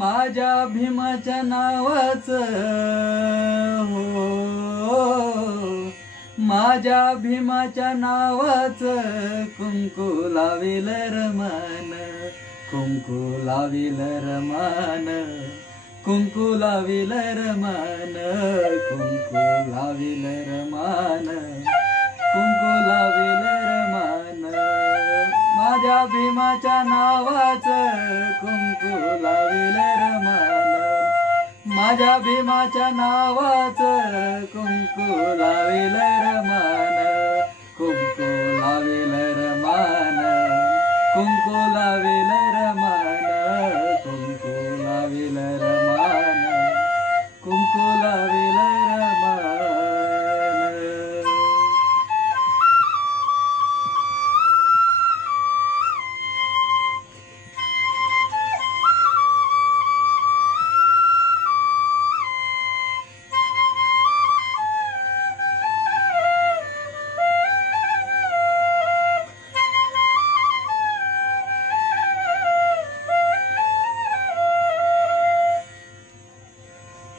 माझ्या भीमाच्या नावाचं हो, माझ्या भीमाच्या नावाचं कुंकू लाविल रमान, कुंकू लाविल रमान, कुंकू लाविल रमान, कुंकू लाविल रमान, कुंकू लाविल रमान. माझ्या भीमाच्या नावाचं कुंकू लाविल रमान, माझ्या भीमाच्या नावाचं कुंकू लाविल रमान, कुंकू लाविल रमान, कुंकू लाविल रमान, कुंकू लाविल रमान, कुंकू लाविल